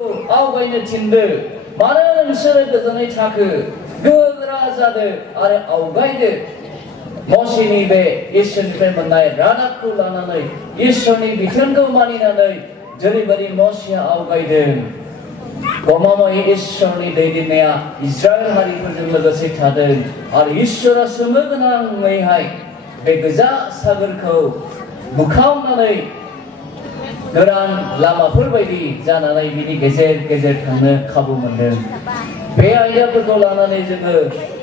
आवगायनो थिनदो मानो नोंसोरो गोजोनै थाखो गोरा जादो आरो आवगायदो मसेनि बे इसोरनिफ्राय मोननाय रादाबखौ लानानै इसोरनि बिथोनखौ मानिनानै जेरैबायदि मसेया आवगायदों गमामायै इसोरनि दैदेननाया इजराइल हारिफोरजों लोगोसे थादों आरो इसोरा सोमोगोनाङैहाय बे गोजा सागोरखौ बुखावनानै गोरान लामाफोर बायदि जानानै बिनि गेजेर गेजेर थांनो खाबु मोनदों। बे आयदाफोरखौ लानानै जोङो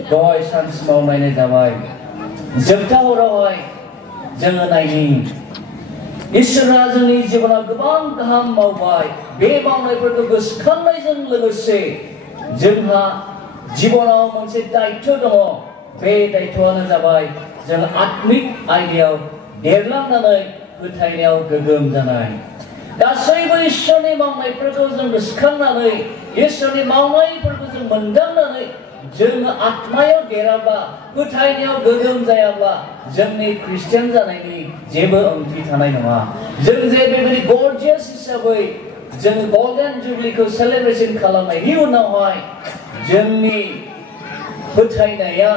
दहाय सानसिमाव नायनाय जाबाय। जोबथा हरावहाय जोङो नायनि इसोरा जोंनि जिबनाव गोबां गाहाम मावबाय। बे मावनायफोरखौ गोसोखांनायजों लोगोसे जोंहा जिबनाव मोनसे दायित्व दङ। बे दायित्वआनो जाबाय जों आत्मिक आयदायाव देरलांनानै फोथायनायाव गोगोम जानाय। गासैबो इसोरनि मावनायफोरखौ जों गोसोखांनानै इसोरनि मावनायफोरखौ जों मोनदांनानै जोङो आत्मायाव देराब्ला फोथायनायाव गोगोम जायाब्ला जोंनि ख्रिस्टियान जानायनि जेबो ओंथि थानाय नङा। जों जे बेबायदि गरजियास हिसाबै जों गल्डेन जुबलिखौ सेलेब्रेसन खालामनायनि उनावहाय जोंनि फोथायनाया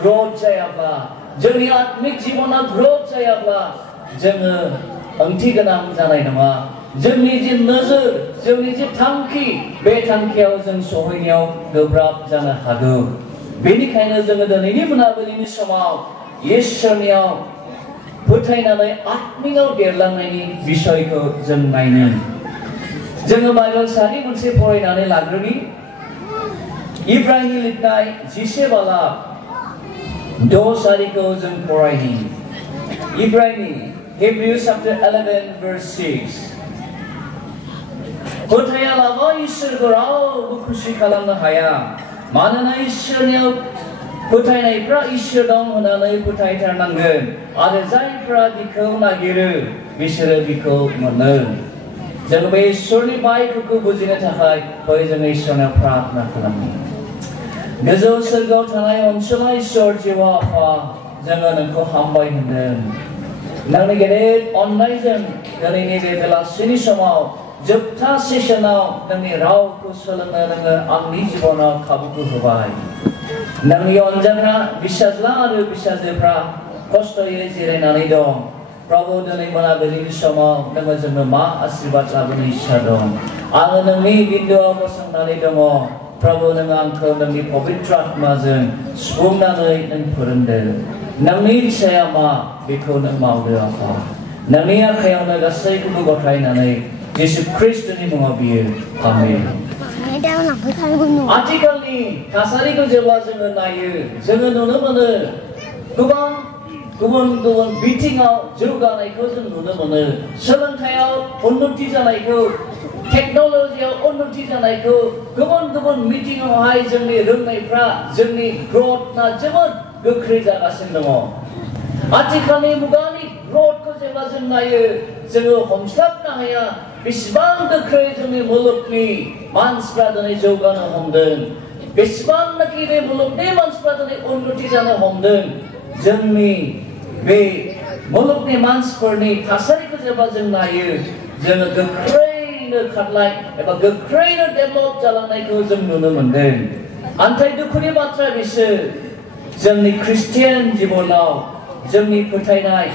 ग्रथ जायाब्ला जोंनि आत्मिक जिबना ग्रथ जायाब्ला जोङो ओंथि गोनां जानाय नङा। जोंनि जे नोजोर जोंनि जे थांखि बे थांखियाव जों सहैनायाव गोब्राब जानो हागौ। बेनिखायनो जोङो दिनैनि मोनाबिलिनि समाव इसोरनियाव फोथायनानै आत्मिकआव देरलांनायनि बिसयखौ जों नायनो जोङो बाइबेल सारि मोनसे फरायनानै लाग्रोनि। इब्राहिमनि लिरनाय 11 बालाब 6 सारिखौ जों फरायनि। इब्राहिमनि Hebrews chapter 11 verse 6 फोथायालाबा इसोरखौ रावबो खुसि खालामनो हाया मानोना इसोरनियाव फोथायनायफ्रा इसोर दं होननानै फोथायथारनांगोन आरो जायफ्रा बिखौ नागिरो बिसोरो बिखौ मोनो। जों बे इसोरनि बायफोरखौ बुजिनो थाखाय फै जों इसोरनाव प्रार्थना खालामो। गोजौ सोरगोआव थानाय अनसुला इसोर जिउ आफा जोङो नोंखौ हामबाय होनदों। नोंनि गेदेर अननायजों दिनैनि बे बेलासिनि समाव जोबथा सेसनाव नोंनि रावखौ सोलोंनो नोङो आंनि जिबनाव खाबुखौ होबाय। नोंनि अनजाग्रा फिसाज्ला आरो फिसाजोफ्रा खस्थ'यै जिरायनानै दं। प्रभु दिनै मोनाबिलिनि समाव नोङो जोंनो मा आशीर्बाद लाबोनो इच्छा दं। आङो नोंनि बिन्दोआव गसंनानै दङ। प्रभु नों आंखौ नोंनि पबित्र आत्माजों सुफुंनानै नों फोरोंदो। नोंनि इच्छाया मा बेखौ नों मावदो आफा। नोंनि आखायावनो गासैखौबो गथायनानै जिसु ख्रिस्टनि मुङाव बियो आमेन। आथिखालनि थासारिखौ जेब्ला जोङो नायो जोङो नुनो मोनो गोबां गुबुन गुबुन बिथिङाव जौगानायखौ जों नुनो मोनो। सोलोंथायाव उन्नति जानायखौ टेक्न'लजियाव उन्नति जानायखौ गुबुन गुबुन बिथिङावहाय जोंनि रोंनायफ्रा जोंनि ग्रथआ जोबोद गोख्रै जागासिनो दङ। आथिखालनि मुगानि ग्रथखौ जेब्ला जों नायो जोङो हमस्लाबनो हाया बेसेबां गोख्रै जोंनि मुलुगनि मानसिफ्रा दिनै जौगानो हमदों। बेसेबांनाखि बे मुलुगनि मानसिफ्रा दिनै उन्नति जानो हमदों। जोंनि बे मुलुगनि मानसिफोरनि थासारिखौ जेब्ला जों नायो जोङो गोख्रैनो खारलाय एबा गोख्रैनो डेभेलप जालांनायखौ जों नुनो मोनदों। नाथाय दुखुनि बाथ्रा बिसोर जोंनि ख्रिस्टियान जिबनाव जोंनि फोथायनाय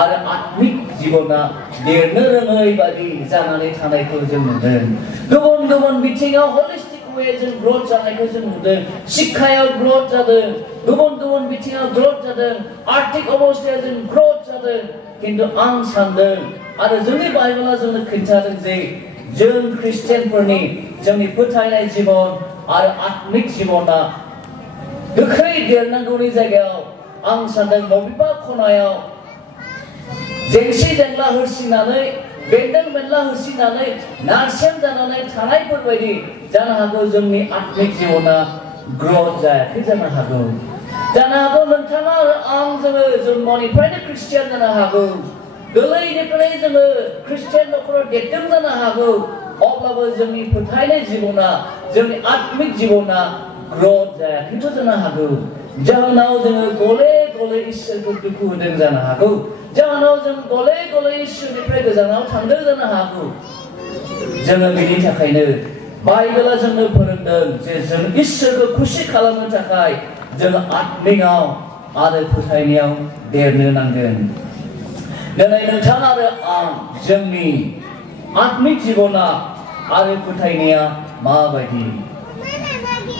आरो आत्मिक जिबना देरनो रोङै बायदि जानानै थानायखौ जों नुदों। गुबुन गुबुन बिथिङाव हलिस्टिक वे जों ग्रथ जानायखौ जों नुदों। शिक्षायाव ग्रथ जादों। गुबुन गुबुन बिथिङाव ग्रथ जादों। आर्थिक अबस्थायाव जों ग्रथ जादों। किन्तु आं सानदों आरो जोंनि बाइबेला जोंनो खिन्थादों जे जों ख्रिस्टियानफोरनि जोंनि फोथायनाय जिबन आरो आत्मिक जिबना गोख्रै देरनांगौनि जायगायाव आं सानदों बबेबा खनायाव जेंसि जेंला होसिनानै बेन्दों बेनला होसिनानै नारसेम जानानै थानायफोरबायदि जानो हागौ जोंनि आत्मिक जिबना ग्रथ जायाखै जानो हागौ। जानो हागौ नोंथाङा आरो आं जोङो जन्मनिफ्रायनो ख्रिस्टियान जानो हागौ। गोरलैनिफ्राय जोङो ख्रिस्टियान न'खराव देरदों जानो हागौ। अब्लाबो जोंनि फोथायनाय जिबना जोंनि आत्मिक जिबना ग्रथ जायाखैबो जानो हागौ। जाहोनाव जोङो गले गले इसोरखौ दुखु होदों जानो हागौ। जाहोनाव जों गले गले इसोरनिफ्राय गोजानाव थांदों जानो हागौ। जोङो बेनि थाखायनो बाइबेला जोंनो फोरोंदों जे जों इसोरखौ खुसि खालामनो थाखाय जों आत्मिकआव आरो फोथायनायाव देरनो नांगोन। दिनै नोंथां आरो आं जोंनि आत्मिक जिबना आरो फोथायनाया माबायदि?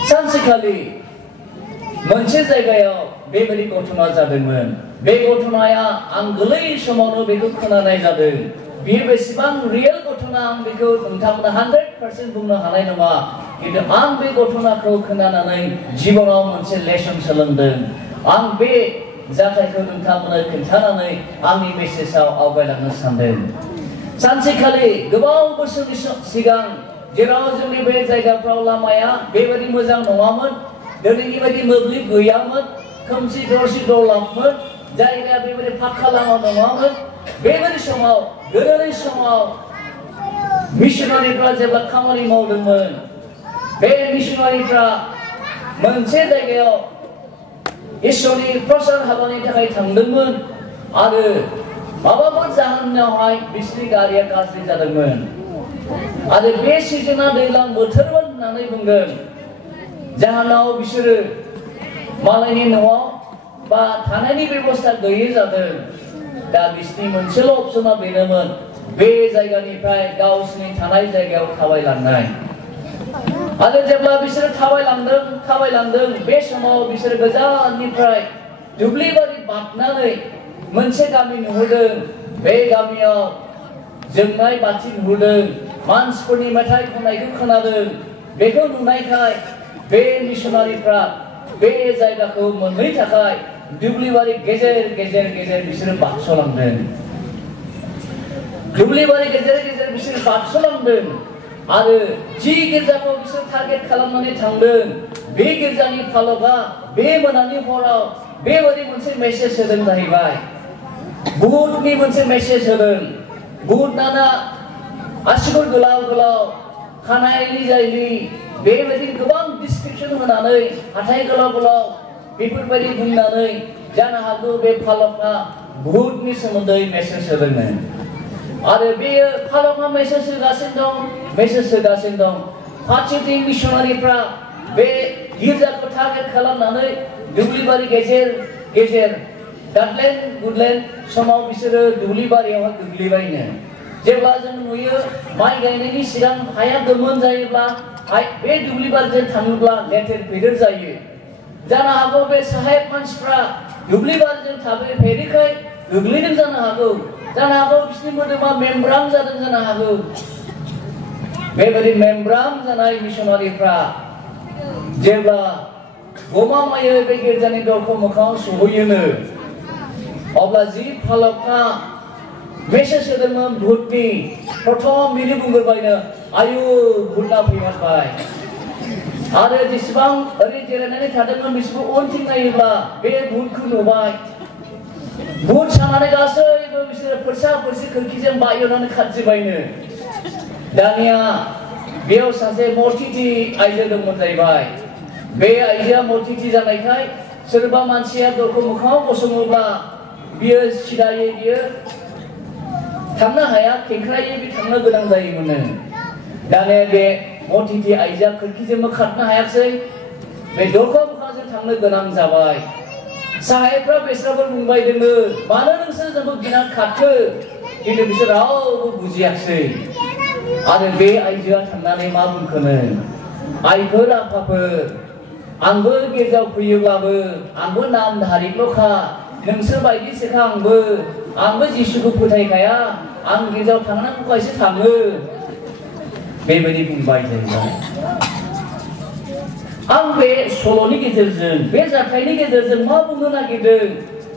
सानसेखालि मोनसे जायगायाव बेबायदि घटना जादोंमोन। बे घटनाया आं गोरलै समावनो बेखौ खोनानाय जादों। बेयो बेसेबां रियेल घटना आं बेखौ नोंथांमोना 100% बुंनो हानाय नङा। खिन्थु आं बे घटनाखौ खोनानानै जिबनाव मोनसे लेसन सोलोंदों। आं बे जाथायखौ नोंथांमोनो खोन्थानानै आंनि मेसेजाव आवगायलांनो सानदों। सानसेखालि गोबाव बोसोरनि सिगां जेराव जोंनि बे जायगाफ्राव लामाया बेबायदि मोजां नङामोन, दिनैनि बायदि मोब्लिब गैयामोन, खोमसि दरसि दरलाबमोन, जायगाया बेबायदि फाक्का लामा नङामोन। बेबायदि समाव गोदोनि समाव मिशनारिफ्रा जेब्ला खामानि मावदोंमोन, बे मिशनारिफ्रा मोनसे जायगायाव इसोरनि प्रसार हाबानि थाखाय थांदोंमोन आरो माबाफोर जाहोनावहाय बिसोरनि गारिया गाज्रि जादोंमोन आरो बे सिजोना दैज्लां बोथोरमोन होननानै बुंदों। जाहोनाव बिसोरो मालायनि न'आव बा थानायनि बेबस्था गैयै जादों। दा बिसोरनि मोनसेल' अपसना बेनोमोन, बे जायगानिफ्राय गावसोरनि थानाय जायगायाव थाबायलांनाय। आरो जेब्ला बिसोरो थाबायलांदों बे समाव बिसोरो गोजाननिफ्राय दुब्लिबारि बारनानै मोनसे गामि नुहुरदों। बे गामियाव जोंनाय बाथि नुहुरदों, मानसिफोरनि मेथाइ खननायखौ खोनादों। बेखौ नुनायखाय बे मिशनारिफ्रा बे जायगाखौ मोननो थाखाय दुब्लिबारि गेजेर गेजेर बिसोरो बारस'लांदों। दुब्लिबारि गेजेर गेजेर बिसोर बारस'लांदों आरो जि गिर्जाखौ बिसोर टारगेट खालामनानै थांदों, बे गिर्जानि फालकआ बे मोनानि हराव बेबायदि मोनसे मेसेज होदों जाहैबाय। बुहुतनि मोनसे मेसेज होदों। बुहुतनाना आसिगुर गोलाव गोलाव, खानायनि जायलि, बेबायदि गोबां डिसक्रिपसन होनानै हाथाइ गोलाव गोलाव बेफोरबायदि बुंनानै जानो हागौ बे फालकआ बुहुतनि सोमोन्दै मेसेज होदोंमोन। आरो बेयो फालकआ मेसेज होगासिनो दं। फारसेथिं मिशनारिफ्रा बे गिर्जाखौ टारगेट खालामनानै दुब्लिबारि गेजेर गेजेर दादलेन गुदलेन समाव बिसोरो दुब्लिबारियावहाय गोग्लैबायनो। जेब्ला जों नुयो माइ गायनायनि सिगां हाया गोमोन जायोब्ला बे दुब्लिबारिजों थाङोब्ला लेथेर फेदेर जायो। जानो हागौ बे साहेब मानसिफ्रा दुब्लिबारिजों थाबायफेरिखाय गोग्लैदों जानो हागौ। जानो हागौ बिसोरनि मोदोमा मेमब्रां जादों जानो हागौ। बेबायदि मेमब्रां जानाय मिशनारिफ्रा जेब्ला गमामायै बे गिर्जानि दरखं मोखाङाव सहैयोनो, अब्ला जि फालकआ मेसेज होदोंमोन भुतनि, प्रथम बिनि बुंग्रोबायनो, आयु भुतआ फैमारबाय। आरो जेसेबां ओरै जिरायनानै थादोंमोन बिसोरखौ उनथिं नायोब्ला बे भुतखौ नुबाय। भुत साननानै गासैबो बिसोरो फोरसा फोरसि खोरखिजों बायनानै खारजोब्बायनो। दानिया बेयाव सासे मर्तिथि आइजो दंमोन जाहैबाय। बे आइजोआ मर्तिथि जानायखाय सोरबा मानसिया दरखं मोखाङाव गसङोब्ला बियो सिदायै बियो थांनो हाया, खेंख्रायै बे थांनो गोनां जायोमोन। दानिया बे मर्तिथि आइजोआ खोरखिजोंबो खारनो हायाखिसै, बे दरखं मोखांजों थांनो गोनां जाबाय। साहेबफ्रा बेसोराबो बुंबाय दोङो, मानो नोंसोर जोंखौ गिनानै खारखो? खिन्थु बिसोर रावबो बुजियाखिसै। आरो बे आइजोआ थांनानै मा बुंखोनो, आइफोर आफाफोर, आंबो गिर्जायाव फैयोब्लाबो आंबो नामधारिल'खा, नोंसोर बायदिसोखा आंबो जिसुखौ फोथायखाया, आं गिर्जायाव थांनांगौखायसो थाङो। बेबायदि बुंबाय जाहैबाय। आं बे सल'नि गेजेरजों, बे जाथायनि गेजेरजों मा बुंनो नागिरदों?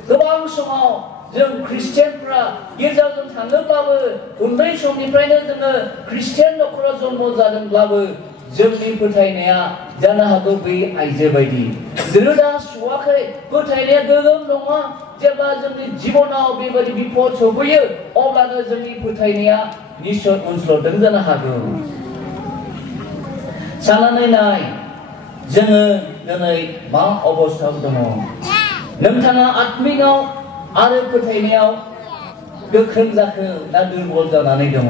गोबां समाव जों ख्रिस्टियानफ्रा गिर्जाजों थाङोब्लाबो, उन्दै समनिफ्रायनो जोङो ख्रिस्टियान न'खराव जन्म जादोंब्लाबो जोंनि फोथायनाया जानो हागौ बे आइजो बायदि रोदा सुवाखै, फोथायनाया गोगोम नङा। जेब्ला जोंनि जिबनाव बेबायदि बिपद सफैयो अब्लानो जोंनि फोथायनाया निश्चय उनस्लदों जानो हागौ। साननानै नाय, जोङो दिनै मा अबस्थायाव दङ? नोंथाङा आत्मिकआव आरो फोथायनायाव गोख्रों जाखो ना दुरबल जानानै दङ?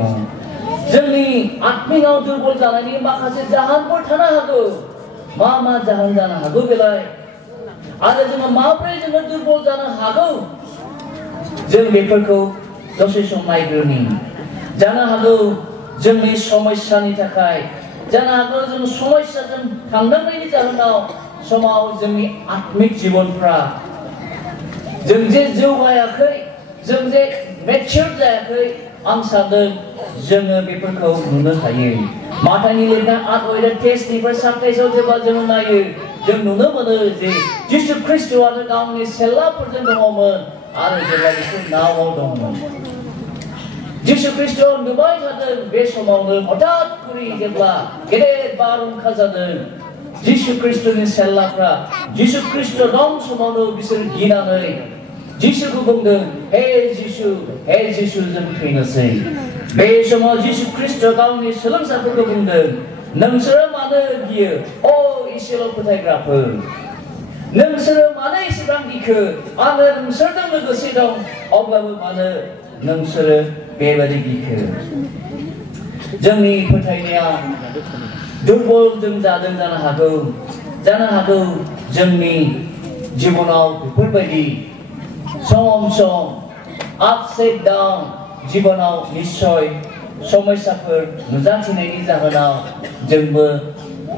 जोंनि आत्मियाव दुर्बल जानायनि माखासे जाहोनफोर थानो हागौ मा जाहोन जानो हागौ बेलाय आरो जोङो माब्रै जोङो दुर्बल जानो हागौ जों बेफोरखौ दसे सम नायग्रोनि जानो हागौ जोंनि समस्यानि थाखाय जानो हागौ जों समस्याजों थांनांनायनि जाहोनाव समाव जोंनि आत्मिक जिबनफ्रा जों जे जौगायाखै जों जे मेच्योर जायाखै आं सानदों जोङो बेफोरखौ नुनो हायो माथानि लिरनाय 8 टेक्सटनिफ्राय 27 जेब्ला जों नायो जों नुनो मोनो जे जिसु ख्रीष्टआनो गावनि सेलाफोरजों दङमोन आरो जेब्ला बिसोर नावआव दंमोन जिसु ख्रीष्टआ नुबाय थादों बे समावनो हठात करि जेब्ला गेदेर बारहुंखा जादों जिसु ख्रीष्टनि सेलाफ्रा जिसु ख्रीष्ट दं समावनो बिसोर गिनानै जिसुखौ बुंदों हे जिसु जों थैनोसै बे समाव जिसु ख्रीष्ट गावनि सोलोंसाफोरखौ बुंदों नोंसोरो मानो गियो अ इसेल' फोथायग्राफोर नोंसोरो मानो एसेबां गिखो आङो नोंसोरजों लोगोसे दं अब्लाबो मानो नोंसोरो बेबायदि गिखो जोंनि फोथायनाया दुर्बल जों जादों जानो हागौ जोंनि जिबनाव बेफोरबायदि सम आपसेट डाउन जीवनाव निश्चय समस्याफोर नुजाथिनायनि जाहोनाव जोंबो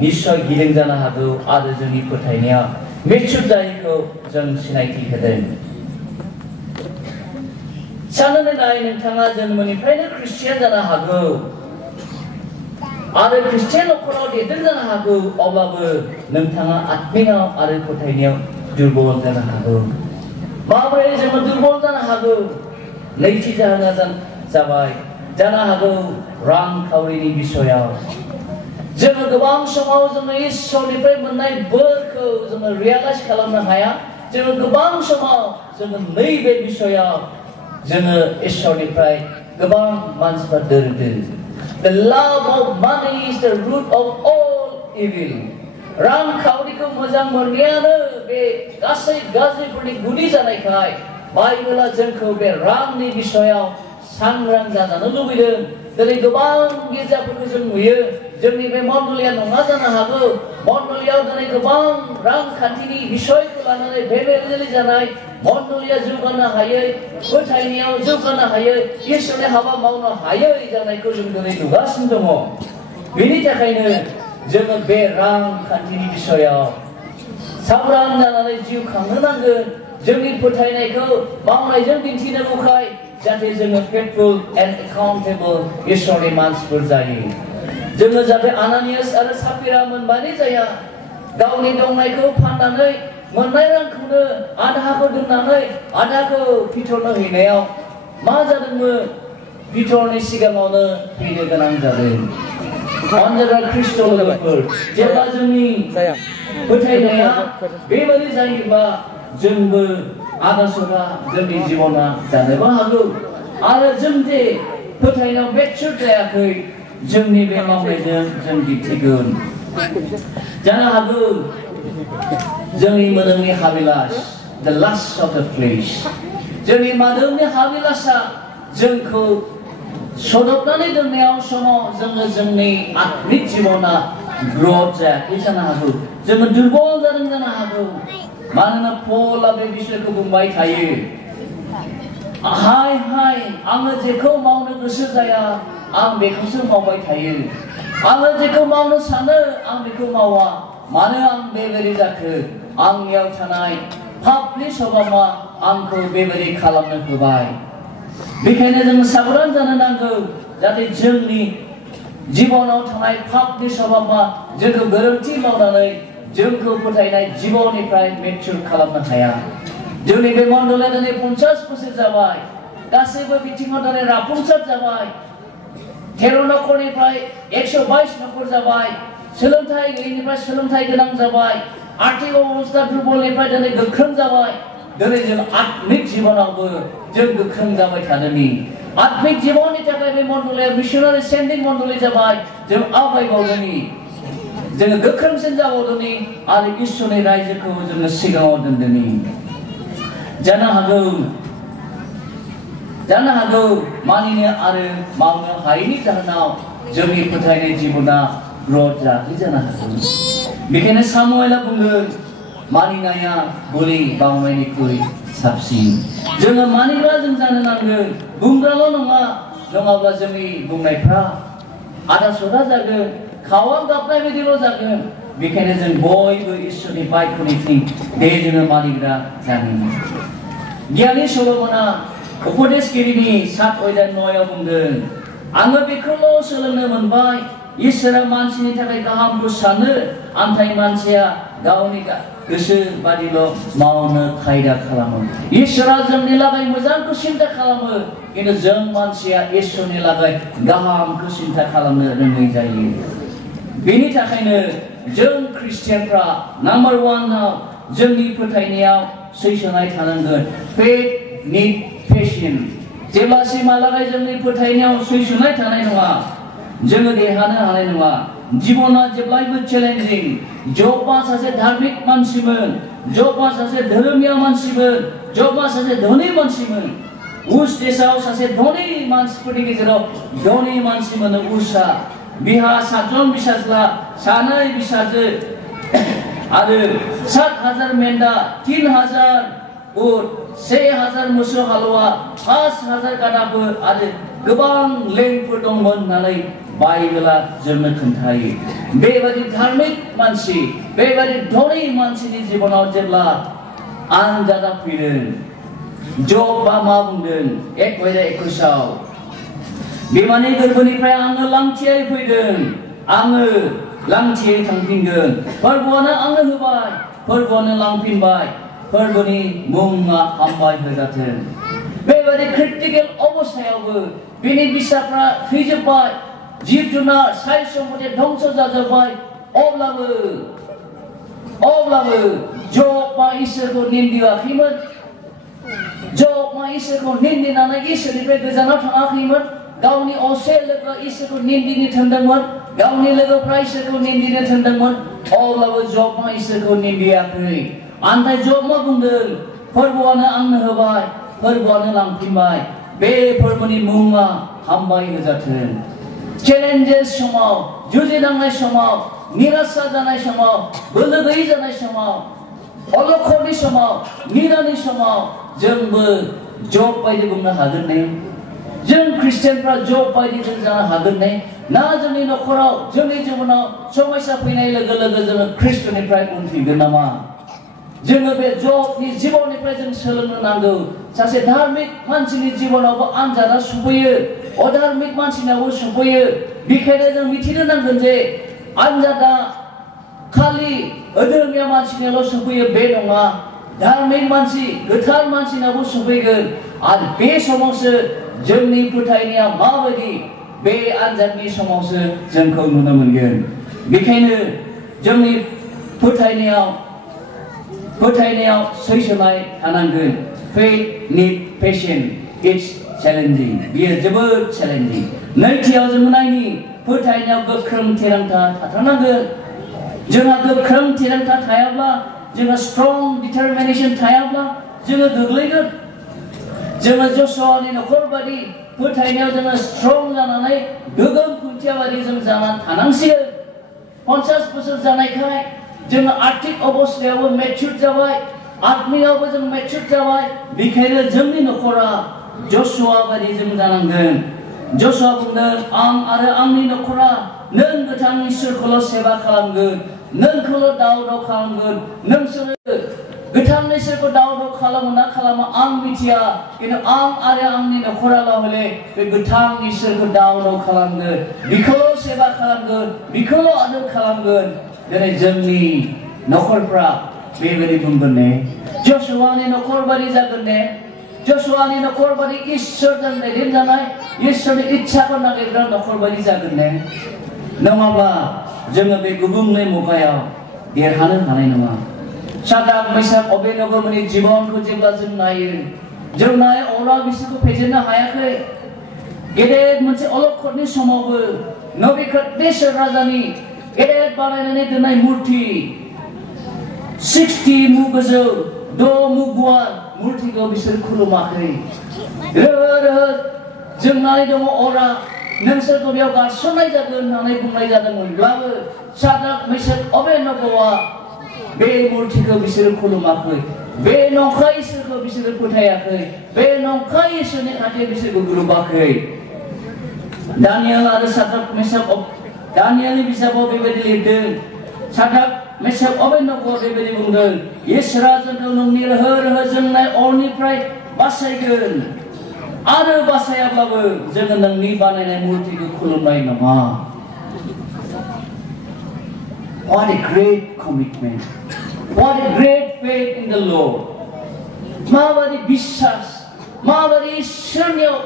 निश्चय गिलिं जानो हागौ आरो जोंनि फोथायनाया मेचुर जायैखौ जों सिनायथि होदों साननानै नाय नोंथाङा जोनोमनिफ्रायनो ख्रिस्टियान जानो हागौ आरो ख्रिस्टियान नखराव देरदों जानो हागौ अब्लाबो नोंथाङा आत्मियाव आरो फोथायनायाव दुर्बल जानो हागौ माबोरै जोङो दुर्बल जानो हागौ नैथि जाहोना जाबाय जानो हागौ रांखावरिनि बिसयाव जोङो गोबां समाव जोङो इसोरनिफ्राय मोननाय बोरखौ जोङो रियलाइज खालामनो हाया जोङो गोबां समाव जोङो नैबे बिसयाव जोङो इसोरनिफ्राय गोबां मानसिफोर दोरदो The love of money is the root of all evil. रांखावरिखौ मोजां मोननायानो बे गासै गाज्रिफोरनि गुदि जानायखाय बाइबेला जोंखौ बे रांनि बिसयाव सांग्रां जानो लुबैदों दिनै गोबां गिर्जाफोरखौ जों नुयो जोंनि बे मण्डलिया नङा जानो हागौ मण्डलियाव दिनै गोबां रांखान्थिनि बिसयखौ लानानै बेले-बेले जानाय मण्डलिया जौगानो हायै फोथायनायाव जौगानो हायै इसोरनि हाबा मावनो हायै जानायखौ जों दिनै नुगासिनो दङ बेनि थाखायनो जोङो बे रांखान्थिनि बिसयाव सांग्रां जानानै जिउ खांनो नांगोन जोंनि फोथायनायखौ मावनायजों दिन्थिनांगौखाय जाहाथे जोङो फेथफुल एन्ड एकाउन्टेबल इसोरनि मानसिफोर जायो जोङो जाहाथे आनानियास आरो साफिरा मोनबानो जाया गावनि दंनायखौ फाननानै मोननाय रांखौनो आधाखौ दोननानै आधाखौ फिथरनो हैनायाव मा जादोंमोन फिथरनि सिगाङावनो फैनो गोनां जादों अन्जारा ख्रिस्ट'फोर जेब्ला जोंनि फोथायनाया बेबायदि जायोबा जोंबो आदासरा जोंनि जिबना जानोबो हागौ आरो जों जे फोथायनायाव मेच्योर जायाखै जोंनि बे मावनायजों जों दिन्थिगोन जानो हागौ जोंनि मोदोमनि हाबिलास the lust of the flesh जोंनि मोदोमनि हाबिलासा जोंखौ सदबनानै दोननायाव समाव जोङो जोंनि आत्मिक जिबना ग्रथ जायाखै जानो हागौ जोङो दुर्बल जादों जानो हागौ मानोना पलआ बे बिसयखौ बुंबाय थायो हाय आङो जेखौ मावनो गोसो जाया आं बेखौसो मावबाय थायो आङो जेखौ मावनो सानो आं बेखौ मावा मानो आं बेबायदि जाखो आंनियाव थानाय पापनि स्वभाबा आंखौ बेबायदि खालामनो होबाय बेखायनो जों साबधान जानो नांगौ जाहाथे जोंनि जिबनाव थानाय पापनि स्वभाबा जोंखौ गोरोन्थि मावनानै जोंखौ फोथायनाय जिबननिफ्राय मेच्योर खालामनो हाया जोंनि बे मण्डला दिनै 50 बोसोर जाबाय गासैबो बिथिङाव दिनै राफुंसार जाबाय 13 नखरनिफ्राय 122 नखर जाबाय सोलोंथाइ गैयैनिफ्राय सोलोंथाइ गोनां जाबाय आर्थिक अबस्था दुर्बलनिफ्राय दिनै गोख्रों जाबाय दिनै जों आत्मिक जिबनावबो जों गोख्रों जाबाय थादोंनि आत्मिक जिबननि थाखाय बे मण्डलिया मिशनारि सेन्डिं मण्डलि जाबाय जों आवगायबावदोंनि जोङो गोख्रोंसिन जाबावदोंनि आरो इसोरनि रायजोखौ जोङो सिगाङाव दोनदोंनि जानो हागौ जानो हागौ मानिनो आरो मावनो हायैनि जाहोनाव जोंनि फोथायनाय जिबना ग्रथ जायाखै जानो हागौ। बेखायनो सामुएला बुंदों मानिनाया बोलि बावनायनिख्रुइ साबसिन। जोङो मानिग्रा जों जानो नांगोन, बुंग्राल' नङा, नङाब्ला जोंनि बुंनायफ्रा आदा सदा जागोन, खावा गाबनाय बायदिल' जागोन। बेखायनो जों बयबो इसोरनि बायख'निथिं दे जोङो मानिग्रा जागोन। गियानि सल'मना उपदेशगिरिनि 7:9 बुंदों, आङो बेखौल' सोलोंनो मोनबाय, इसोरा मानसिनि थाखाय गाहामखौ सानो, नाथाय मानसिया गावनि गोसो बादिल' मावनो खायदा खालामो। इसोरा जोंनि लागै मोजांखौ सिन्था खालामो, खिन्थु जों मानसिया इसोरनि लागै गाहामखौ सिन्था खालामनो रोङै जायो। बेनि थाखायनो जों ख्रिस्टियानफ्रा नाम्बार 1आव जोंनि फोथायनायाव सैसोनाय थानांगोन। फेथ निड पेशेन्स। जेब्लासिमहालागै जोंनि फोथायनायाव सैसोनाय थानाय नङा, जोङो देरहानो हानाय नङा। जिबना जेब्लायबो चेलेन्जिं। जबा सासे धार्मिक मानसिमोन, जबा सासे धोरोमिया मानसिमोन, जबा सासे धनी मानसिमोन। उस देशआव सासे धनी मानसिफोरनि गेजेराव धनी मानसिमोन उषा। बिहा 7 जन फिसाज्ला, 2 फिसाजो आरो 7,000 मेन्दा, 3,000 उट, 1,000 मोसौ हालुवा, 5,000 गादाफोर आरो गोबां लेंफोर दंमोन होननानै बाइबेला जोंनो खोन्थायो। बेबायदि धार्मिक मानसि, बेबायदि धनी मानसिनि जिबनाव जेब्ला आनजादा फैदों, जबा मा बुंदों 1:21 बिमानि गोरबोनिफ्राय आङो लांथियै फैदों, आङो लांथियै थांफिनगोन। फोरबोआनो आंनो होबाय, फोरबोआनो लांफिनबाय, फोरबोनि मुङा हामबाय होजाथों। बेबायदि क्रिटिकेल अबस्थायावबो बिनि बिसाफ्रा थैजोबबाय, जिब जुनार साय सम्पति ध्वंस जाजोबबाय, अब्लाबो जबा इसोरखौ निन्दियाखैमोन। जबा इसोरखौ निन्दिनानै इसोरनिफ्राय गोजानाव थाङाखैमोन। गावनि असे लोगो इसोरखौ निन्दिनो थोनदोंमोन, गावनि लोगोफ्रा इसोरखौ निन्दिनो थोनदोंमोन, अब्लाबो जबा इसोरखौ निन्दियाखै। नाथाय जबा बुंदों, फोरबोआनो आंनो होबाय, फोरबोआनो लांफिनबाय, बे फोरबोनि मुङा हामबाय होजाथों। चेलेन्जेस समाव, जुजिनांनाय समाव, निराशा जानाय समाव, बोलो गैयै जानाय समाव, अलखदनि समाव, निरानि समाव जोंबो जब बायदि बुंनो हागोन ने? जों ख्रिस्टियानफ्रा जब बायदि जों जानो हागोन ने? ना जोंनि न'खराव, जोंनि जिबनाव समस्या फैनाय लोगो लोगो जोङो ख्रिस्टनिफ्राय उनफिनगोन नामा? जोङो बे जबनि जिबननिफ्राय जों सोलोंनो नांगौ। सासे धार्मिक मानसिनि जिबनावबो आनजादा सफैयो, अधार्मिक मानसिनावबो सफैयो। बेखायनो जों मिथिनो नांगोन जे आनजादा खालि अधर्मिया मानसिनावल' सफैयो बे नङा, धार्मिक मानसि, गोथार मानसिनावबो सफैगोन। आरो बे समावसो जोंनि फोथायनाया माबायदि, बे आनजादनि समावसो जोंखौ नुनो मोनगोन। बेखायनो जोंनि फोथायनायाव सैसोनाय थानांगोन। फेथ निड पेशेन्स। It's challenging. बियो जोबोद चेलेन्जिं। नैथियाव जों नायनि फोथायनायाव गोख्रों थिरांथा थाथारनांगोन। जोंहा गोख्रों थिरांथा थायाब्ला, जोंहा स्ट्रं डिटारमिनेशन थायाब्ला जोङो गोग्लैगोन। जोङो जशुवानि न'खर बायदि फोथायनायाव जोङो स्ट्रं जानानै गोगोम खुन्थिया बायदि जों जानानै थानांसिगोन। 50 बोसोर जानायखाय जोङो आर्थिक अबस्थायावबो मेचुर जाबाय, आत्मियावबो जों मेचुर जाबाय। बेखायनो जोंनि न'खरा जशुवा बायदि जों जानांगोन। जशुवा बुंदों, आं आरो आंनि न'खरा नों गोथां इसोरखौल' सेबा खालामगोन, नोंखौल' दाव खालामगोन। नोंसोरो गोथां इसोरखौ दाव खालामो ना खालामा आं मिथिया, खिन्थु आं आरो आंनि न'खराल' हले बे गोथां इसोरखौ दाव खालामगोन, बिखौल' सेबा खालामगोन, बिखौल' आदर खालामगोन। दिनै जोंनि न'खरफ्रा बेबायदि बुंगोन ने? जशुवानि न'खर बायदि जागोन ने? जशुवानि न'खर बायदि इसोरजों दैदेनजानाय, इसोरनि इच्छाखौ नागिरग्रा न'खर बायदि जागोन ने? नङाब्ला जोङो बे गुबुंले मुगायाव देरहानो हानाय नङा। सादाक मैसाक अबेनगमोननि जिबनखौ जेब्ला जों नायो, अब्ला बिसोरखौ फेजेननो हायाखै। गेदेर मोनसे अलखदनि समावबो नबिखदनेस्वर राजानि गेदेर बानायनानै दोननाय मुर्ति 60 मु गोजौ मुगुआ मूर्तिखौ बिसोर खुलुमाखै रोहो रोहो जोंनानै दङ अरा नोंसोरखौ बेयाव गारसननाय जागोन होननानै बुंनाय जादोंमोनब्लाबो साद्राक मेसाक अबेदनेग'आ बे मूर्तिखौ बिसोर खुलुमाखै बे नंखाय इसोरखौ बिसोर फोथायाखै बे नंखाय इसोरनि खाथियाव बिसोरखौ गोरोबाखै दानियेल आरो साद्राक मेसाक दानियेलनि बिजाबाव बेबायदि लिरदों साद्राक मेसाक अबेदनेग'आ बेबायदि बुंदों इसोरा जोंखौ नोंनि रोहो रोहो जोंनाय अरनिफ्राय बासायगोन आरो बासायाब्लाबो जोङो नोंनि बानायनाय मूर्तिखौ खुलुमनाय नङा What a great commitment What a great faith in the Lord माबादि बिश्वास माबादि इसोरनियाव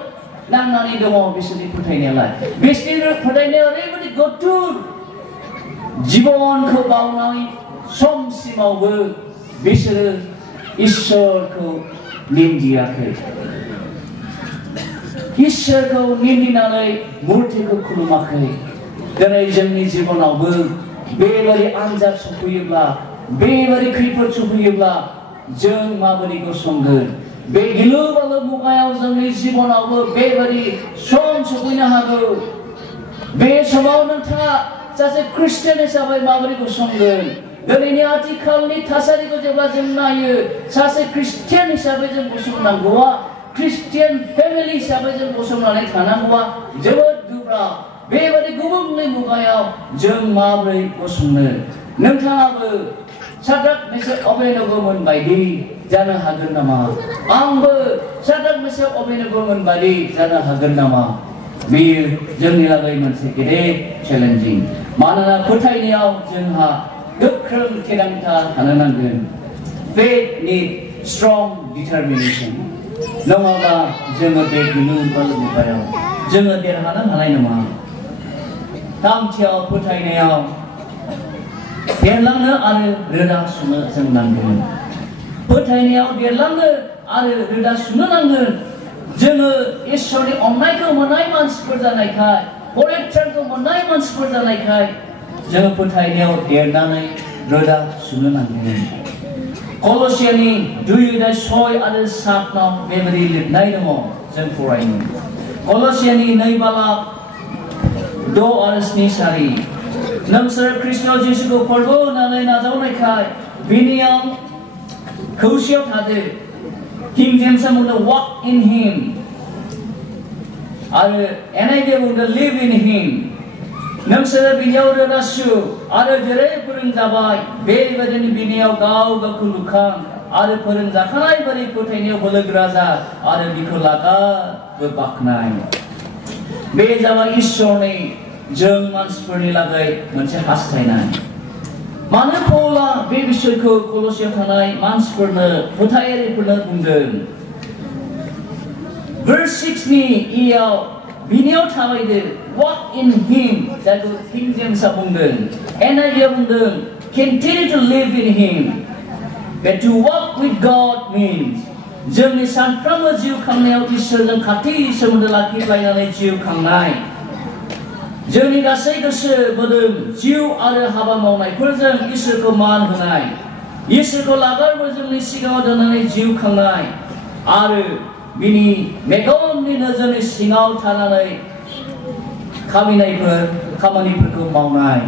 नांनानै दङ बिसोरनि फोथायनायालाय बिसोरनि फोथायनाया ओरैबायदि गथुर जिबनखौ बावनानै समसिमावबो बिसोरो इसोरखौ निन्दियाखै इसोरखौ निन्दिनानै मूर्तिखौ खुलुमाखै दिनै जोंनि जिबनावबो बेबायदि आनजाद सफैयोब्ला बेबायदि खैफोद सफैयोब्ला जों माबोरै गसंगोन बे गिलु बालु मुगायाव जोंनि जिबनावबो बेबायदि सम सफैनो हागौ बे समाव नोंथाङा सासे ख्रिस्टियान हिसाबै माबोरै गसंगोन दिनैनि आथिखालनि थासारिखौ जेब्ला जों नायो सासे ख्रिस्टियान हिसाबै जों गसंनांगौआ ख्रिस्टियान फेमिलि हिसाबै जों गसंनानै थानांगौआ जोबोद गोब्राब बेबायदि गुबुंले मुगायाव जों माबोरै गसंनो नोंथाङाबो साद्राक मेसाक अबेदनेग'मोन बायदि जानो हागोन नामा आंबो साद्राक मेसाक अबेदनेग'मोन बायदि जानो हागोन नामा बेयो जोंनि लागै मोनसे गेदेर चेलेन्जिं मानोना फोथायनायाव जोंहा गोख्रों थिरांथा थानो नांगोन faith need strong determination नङाब्ला जोङो बे गिलु बालु मुगायाव जोङो देरहानो हानाय नङा थामथियाव फोथायनायाव देरलांनो आरो रोदा सुनो जों नांगोन फोथायनायाव देरलांनो आरो रोदा सुनो नांगोन जोङो इसोरनि अननायखौ मोननाय मानसिफोर जानायखाय परित्राणखौ मोननाय मानसिफोर जानायखाय जोङो फोथायनायाव देरनानै रोदा सुनो नांगोन कलसियानि 2:6 आरो 7 बेबायदि लिरनाय दङ जों फरायनो कलसियानि 2:6 आरो 7 नोंसोर ख्रिस्ट जिसुखौ फोरबो होनानै नाजावनायखाय बिनियाव खौसेयाव थादो किं जेम्सआ बुंदों walk in him आरो NIV बुंदों live in him नोंसोरो बिनियाव रोदा सु आरो जेरै फोरोंजाबाय बेबायदिनो बिनियाव गाव गावखौ लुखां आरो फोरोंजाखानाय बायदि फोथायनायाव बोलोगोरा जा आरो बिखौ लागाबो बाख्नाय बे जाबाय इसोरनि जों मानसिफोरनि लागै मोनसे हास्थायनाय मानो पौला बे बिसयखौ कलसियाव थानाय मानसिफोरनो फोथायारिफोरनो बुंदों verse 6 नि इयाव बिनियाव थाबायदो walk in him जायखौ किं जेम्सआ बुंदों NIV आ बुंदों continue to live in him but to walk with God means जोंनि सानफ्रोमबो जिउ खांनायाव इसोरजों खाथि सोमोन्दो लाखिलायनानै जिउ खांनाय जोंनि गासै गोसो मोदोम जिउ आरो हाबा मावनायफोरजों इसोरखौ मान होनाय इसोरखौ लागारबो जोंनि सिगाङाव दोननानै जिउ खांनाय आरो बिनि मेगननि नोजोरनि सिङाव थानानै खामानिफोरखौ मावनाय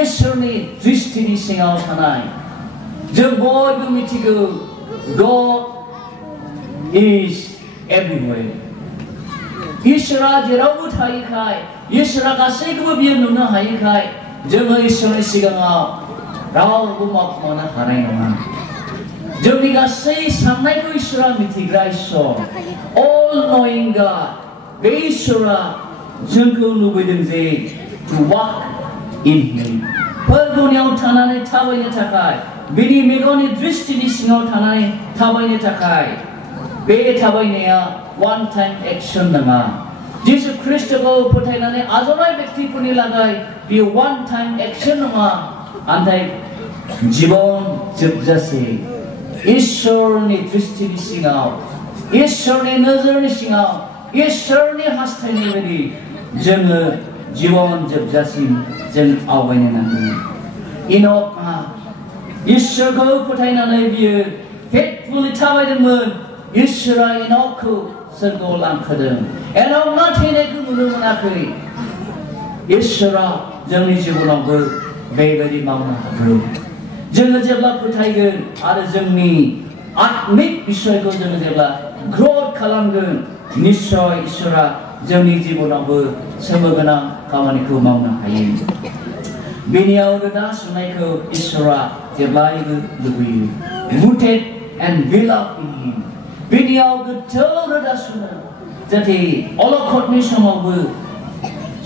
इसोरनि दृष्टिनि सिङाव थानाय जों बयबो मिथिगौ God is everywhere इसोरा जेरावबो थायोखाय इसोरा गासैखौबो बियो नुनो हायोखाय जोङो इसोरनि सिगाङाव रावबो मावखुमानो हानाय नङा जोंनि गासै साननायखौ इसोरा मिथिग्रा इसोर all knowing God बे इसोरा जोंखौ लुबैदों जे to walk in him फोरबोनियाव थानानै थाबायनो थाखाय बिनि मेगननि दृष्टिनि सिङाव थानानै थाबायनो थाखाय बे थाबायनाया one time action नङा जिसु ख्रिस्टखौ फोथायनानै आजावनाय व्यक्तिफोरनि लागै बेयो one time action नङा नाथाय जीवन जोबजासे इसोरनि दृष्टिनि सिङाव इसोरनि नोजोरनि सिङाव इसोरनि हास्थायनाय बायदि जोङो जीवन जोबजासिम जों आवगायनो नांगोन इन'कआ इसोरखौ फोथायनानै बियो faithfully थाबायदोंमोन इसोरा एन'खौ सोरगोआव लांखादों एन'कना थैनायखौ नुनो मोनाखै इसोरा जोंनि जिबनावबो बेबायदि मावनो हागौ जोङो जेब्ला फोथायगोन आरो जोंनि आत्मिक बिसयखौ जोङो जेब्ला ग्रथ खालामगोन निश्चय इसोरा जोंनि जिबनावबो सोमोगोनां खामानिखौ मावनो हायो बेनियाव रोदा सुनायखौ इसोरा जेब्लायबो लुबैयो rooted and beloved in him बेनियाव गोथौ रोदा सुनो जाहाथे अलखदनि समावबो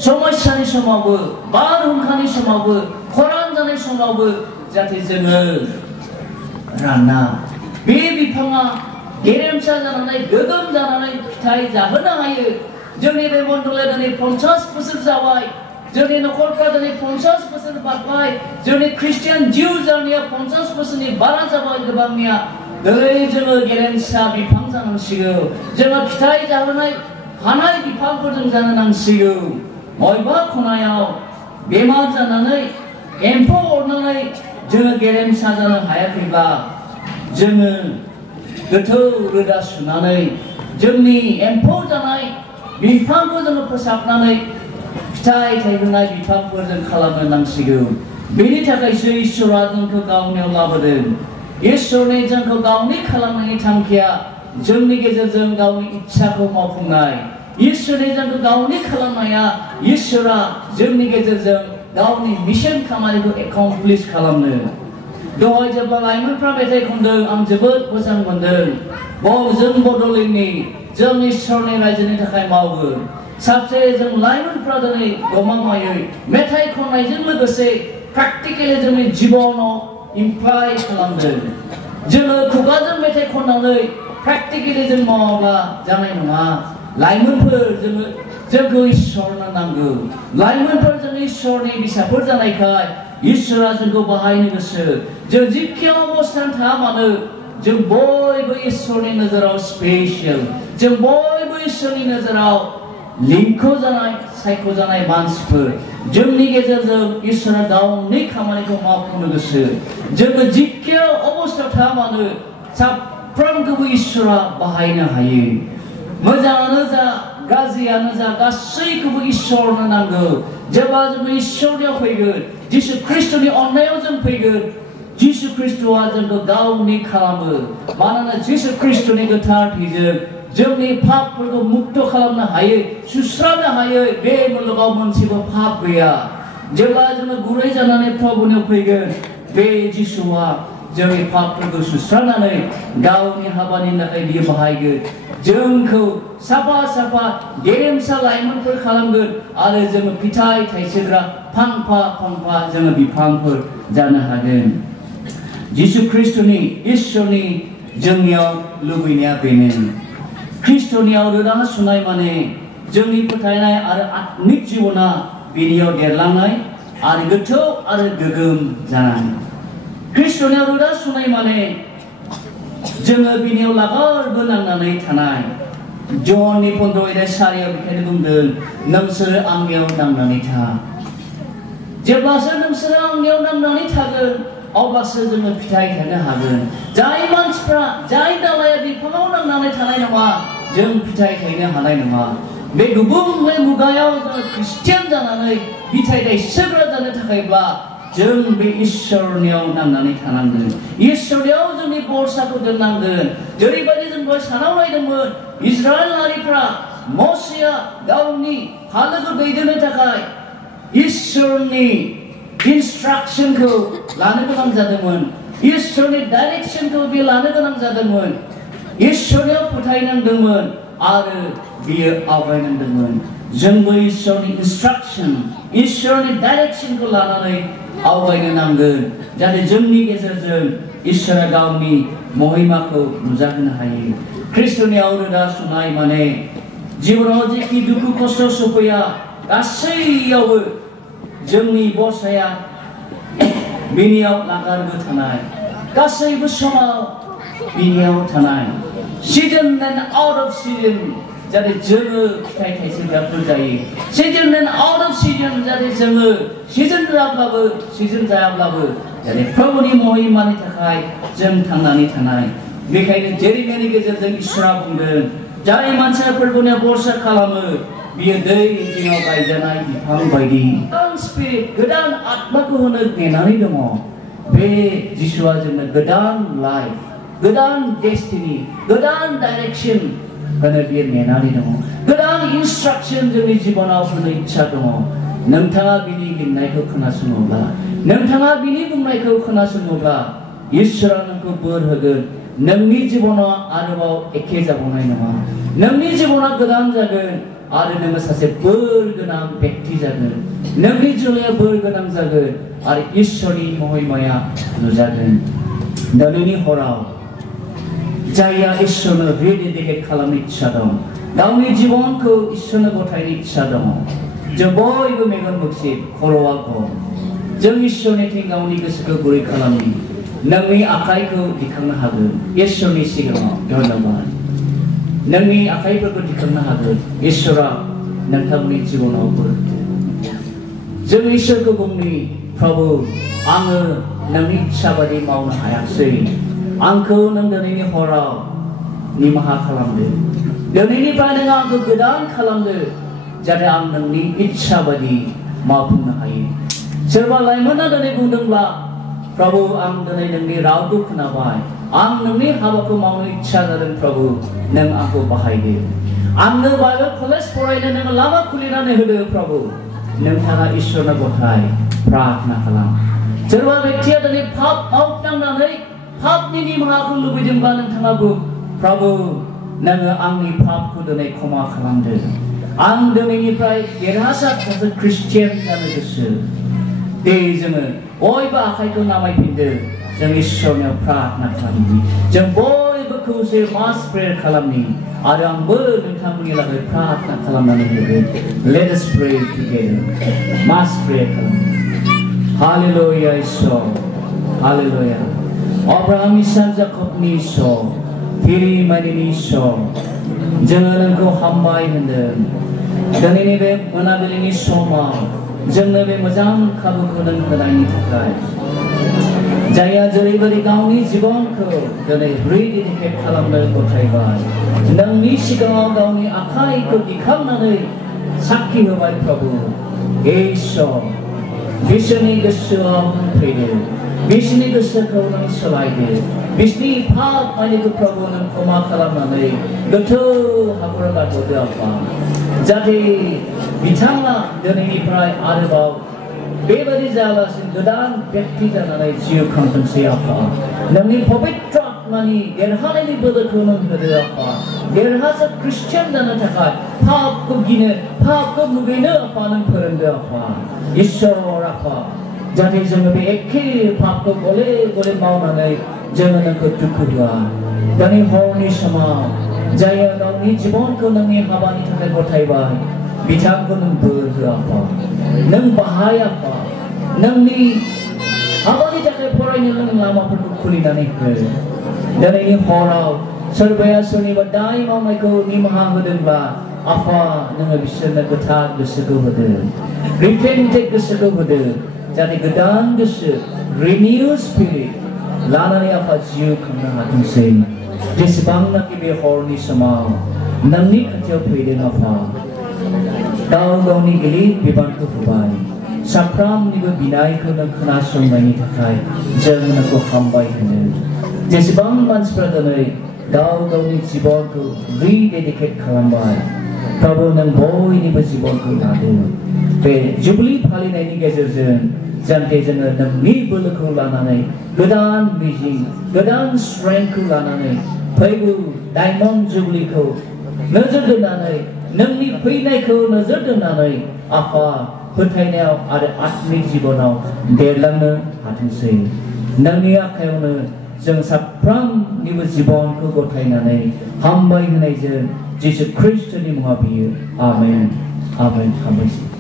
समस्यानि समावबो बारहुंखानि समावबो खरान जानाय समावबो जाहाथे जोङो राना बे बिफाङा गेरेमसा जानानै गोगोम जानानै फिथाइ जाहोनो हायो जोंनि बे मण्डला दिनै 50 बोसोर जाबाय जोंनि नखरफ्रा दिनै 50 बोसोर बारबाय जोंनि ख्रिस्टियान जिउ जानाया 50 बोसोरनि बारा जाबाय गोबांनिया दिनै जोङो गेरेमसा बिफां जानांसिगौ जोङो फिथाइ जाहोनाय हानाय बिफांफोरजों जानो नांसिगौ बबेबा खनायाव बेमार जानानै एम्फौ अरनानै जोङो गेरेमसा जानो हायाखैब्ला जोङो गोथौ रोदा सुनानै जोंनि एम्फौ जानाय बिफांखौ जोङो फोसाबनानै फिथाइ थायहोनाय बिफांफोरजों खालामनो नांसिगौ बेनि थाखायसो इसोरा जोंखौ गावनियाव लाबोदों इसोरनि जोंखौ गावनि खालामनायनि थांखिया जोंनि गेजेरजों गावनि इच्छाखौ मावफुंनाय इसोरनि जोंखौ गावनि खालामनाया इसोरा जोंनि गेजेरजों गावनि मिशन खामानिखौ एकमप्लिश खालामनो दहाय जेब्ला लाइमोनफ्रा मेथाइ खनदों आं जोबोद मोजां मोनदों जों बड'लेण्डनि जों इसोरनि रायजोनि थाखाय मावगोन साबसे जों लाइमोनफ्रा दिनै गमामायै मेथाइ खननायजों लोगोसे प्रेक्टिकेलि जोंनि जिबनाव इमप्लाय खालामदों जोङो खुगाजों मेथाइ खननानै प्रेक्टिकेलि जों मावाब्ला जानाय नङा लाइमोनफोर जोंखौ इसोरनो नांगौ लाइमोनफोर जों इसोरनि बिसाफोर जानायखाय इसोरा जोंखौ बाहायनो गोसो जों जिखि अबस्थायाव थाया मानो जों बयबो इसोरनि नोजोराव स्पेसियेल जों बयबो इसोरनि नोजोराव लिंख'जानाय सायख'जानाय मानसिफोर जोंनि गेजेरजों इसोरा गावनि खामानिखौ मावफुंनो गोसो जोङो जिखि अबस्थायाव थाया मानो साफ्रोमखौबो इसोरा बाहायनो हायो मोजाङानो जा गाज्रियानो जा गासैखौबो इसोरनो नांगौ जेब्ला जों इसोरनियाव फैगोन जिसु ख्रिस्ट'नि अननायाव जों फैगोन जिसु ख्रिस्ट'आ जोंखौ गावनि खालामो मानोना जिसु ख्रिस्ट'नि गोथार थैजों जोंनि पापफोरखौ मुक्त खालामनो हायो सुस्रांनो हायो बे मुलुगाव मोनसेबो पाप गैया जेब्ला जोङो गुरै जानानै प्रभुनियाव फैगोन बे जिसुआ जोंनि पापफोरखौ सुस्रांनानै गावनि हाबानि थाखाय बियो बाहायगोन जोंखौ साफा साफा गेरेमसा लाइमोनफोर खालामगोन आरो जोङो फिथाइ थाइसोग्रा फांफा फांफा जोङो बिफांफोर जानो हागोन जिसु ख्रिस्ट'नि इसोरनि जोंनियाव लुबैनाया बेनो ख्रिस्ट'नियाव रोदा सुनाय माने जोंनि फोथायनाय आरो आत्मिक जिबना बेनियाव देरलांनाय आरो गोथौ आरो गोगोम जानाय ख्रिस्ट'नियाव रोदा सुनाय माने जोङो बेनियाव लागारबो नांनानै थानाय ज'ननि 15:4 बेखायनो बुंदों नोंसोरो आंनियाव नांनानै था जेब्लासो नोंसोरो आंनियाव नांनानै थागोन अब्लासो जोङो फिथाइ थानो हागोन जाय मानसिफ्रा जाय दालाया बिफाङाव नांनानै थानाय नङा जों फिथाइ थायनो हानाय नङा बे गुबुंले मुगायाव जोङो ख्रिस्टियान जानानै फिथाइ थायसोग्रा जानो थाखायब्ला जों बे इसोरनियाव नांनानै थानांगोन इसोरनियाव जोंनि बरसाखौ दोननांगोन जेरैबायदि जों दहाय सानाव नायदोंमोन इजराइलारिफ्रा मसेया गावनि हालोखौ दैदेननो थाखाय इसोरनि इन्सट्राक्शनखौ लानो गोनां जादोंमोन इसोरनि डाइरेक्शनखौ बे लानो गोनां जादोंमोन इसोरनियाव फोथायनांदोंमोन आरो बियो आवगायनांदोंमोन जोंबो इसोरनि इन्सट्राक्शन इसोरनि डाइरेक्शनखौ लानानै आवगायनो नांगोन जाहाथे जोंनि गेजेरजों इसोरा गावनि महिमाखौ नुजाहोनो हायो ख्रिस्ट'नियाव रोदा सुनाय माने जिबनाव जेखि दुखु खस्थ' सफैया गासैयावबो जोंनि बरसाया बिनियाव लागारबो थानाय गासैबो समाव बिनियाव थानाय season and out of season जाहाथे जोङो फिथाइ थाइसोग्राफोर जायो season and out of season जाहाथे जोङो सिजन जायाब्लाबो जाहाथे प्रभुनि महिमानि थाखाय जों थांनानै थानाय बेखायनो जेरिनायनि गेजेरजों इसोरा बुंदों जाय मानसिया फोरबोनि भरसा खालामो बियो दै जिङाव गायजानाय बिफां बायदि गोदान स्पिरिट गोदान आत्माखौ होनो नेनानै दङ बे जिसुआ जोंनो गोदान लाइफ गोदान डेस्टिनि गोदान डाइरेक्शन होनो बियो नेनानै दङ गोदान इन्सट्राक्शन जोंनि जिबनाव होनो इच्छा दङ नोंथाङा बिनि लिंनायखौ खोनासङोब्ला नोंथाङा बिनि बुंनायखौ खोनासङोब्ला इसोरा नोंखौ बोर होगोन नोंनि जिबनाव आरोबाव एखे जाबावनाय नङा नोंनि जिबना गोदान जागोन आरो नोङो सासे बोर गोनां व्यक्ति जागोन नोंनि जिउआ बोर गोनां जागोन आरो इसोरनि महिमाया नुजागोन दिनैनि हराव जायहा इसोरनो रिडेडिकेट खालामनो इच्छा दं गावनि जिबनखौ इसोरनो गथायनो इच्छा दङ जों बयबो मेगन मोगसिब खर'आ गम जों इसोरनिथिं गावनि गोसोखौ गुरै खालामनि नोंनि आखाइखौ दिखांनो हागोन इसोरनि सिगाङाव धन्यबाद नोंनि आखाइफोरखौ दिखांनो हागोन इसोरा नोंथांनि जिबनाव बोर जों इसोरखौ बुंनि प्रभु आङो नोंनि इच्छा बायदि मावनो हायाखै आंखौ नों दिनैनि हराव निमाहा खालामदो दिनैनिफ्राय नों आंखौ गोदान खालामदो जाहाथे आं नोंनि इच्छा बायदि मावफुंनो हायो सोरबा लाइमोना दिनै बुंदोंब्ला प्रभु आं दिनै नोंनि रावखौ खोनाबाय आं नोंनि हाबाखौ मावनो इच्छा जादों प्रभु नों आंखौ बाहायदो आंनो बाइबेल कलेज फरायनो नों लामा खुलिनानै होदो प्रभु नोंथाङा इसोरनो गथाय प्रार्थना खालाम सोरबा व्यक्तिया दिनै पाप मावफ्लांनानै पापनि निमाहाखौ लुबैदोंब्ला नोंथाङा बुं प्रभु नोङो आंनि पापखौ दिनै क्षमा खालामदो आं दिनैनिफ्राय देरहासार सासे ख्रिस्टियान जानो गोसो दे जोङो बयबो आखाइखौ नामायफिनदो जों इसोरनियाव प्रार्थना खालामनि जों बयबो खौसे मास प्रेयार खालामनि आरो आंबो नोंथांमोननि लागै प्रार्थना खालामनानै होगोन लेट अस प्रे टुगेदर मास प्रेयार खालाम हालेलुया इसोर हालेलुया अब्राहाम इसाक जाकबनि इसोर फिरि मानिनि इसोर जोङो नोंखौ हामबाय होनदों दिनैनि बे मोनाबिलिनि समाव जोंनो बे मोजां खाबुखौ नों होनायनि थाखाय जायहा जेरैबायदि गावनि जिबनखौ दिनै रिडेडिकेट खालामनो गथायबाय नोंनि सिगाङाव गावनि आखाइखौ दिखांनानै साखि होबाय प्रभु इसोर बिसोरनि गोसोआव फैदो बिसोरनि गोसोखौ नों सोलायदो बिसोरनि पाप मानिखौ प्रभु नों क्षमा खालामनानै गोथौ हाखर गारहरदो आफा जाहाथे बिथाङा दिनैनिफ्राय आरोबाव बेबायदि जायालासिनो गोदान व्यक्ति जानानै जिउ खांथोंसै आफा नोंनि पबित्र आत्मानि देरहानायनि बोलोखौ नों होदो आफा देरहासार ख्रिस्टियान जानो थाखाय पापखौ गिनो पापखौ मुगैनो आफा नों फोरोंदो आफा इसोर आफा जाहाथे जोङो बे एखे पापखौ गले गले मावनानै जोङो नोंखौ दुखु होआ दिनै हरनि समाव जायहा गावनि जिबनखौ नोंनि हाबानि थाखाय गथायबाय बिथांखौ नों बोर हो आफा नों बाहाय आफा नोंनि हाबानि थाखाय फरायनो नों लामाफोरखौ खुलिनानै हो दिनैनि हराव सोरबाया सोरनिबा दाय मावनायखौ निमाहा होदोंब्ला आफा नोङो बिसोरनो गोथार गोसोखौ होदो रिपेन्टेड गोसोखौ होदो जाहाथे गोदान गोसो रिनिउ स्पिरिट लानानै आफा जिउ खांनो हाथोंसै जेसेबांनाखि बे हरनि समाव नोंनि खाथियाव फैदों आफा गाव गावनि गिलिर बिबानखौ होबाय साफ्रोमनिबो बिनायखौ नों खोनासंनायनि थाखाय जों नोंखौ हामबाय होनो जेसेबां मानसिफ्रा दिनै गाव गावनि जिबनखौ रिडेडिकेट खालामबाय प्रभु नों बयनिबो जिबनखौ लादो बे जुबिली फालिनायनि गेजेरजों जाहाथे जोङो नोंनि बोलोखौ लानानै गोदान मिजिं गोदान स्ट्रेंथखौ लानानै फैगौ डायमन्ड जुबिलीखौ नोजोर दोननानै नोंनि फैनायखौ नोजोर दोननानै आफा फोथायनायाव आरो आत्मिक जिबनाव देरलांनो हाथोंसै नोंनि आखायावनो जों साफ्रोमनिबो जिबनखौ गथायनानै हामबाय होनायजों जिसु ख्रिस्टनि मुङाव बियो आमेन आमेन हामबायसै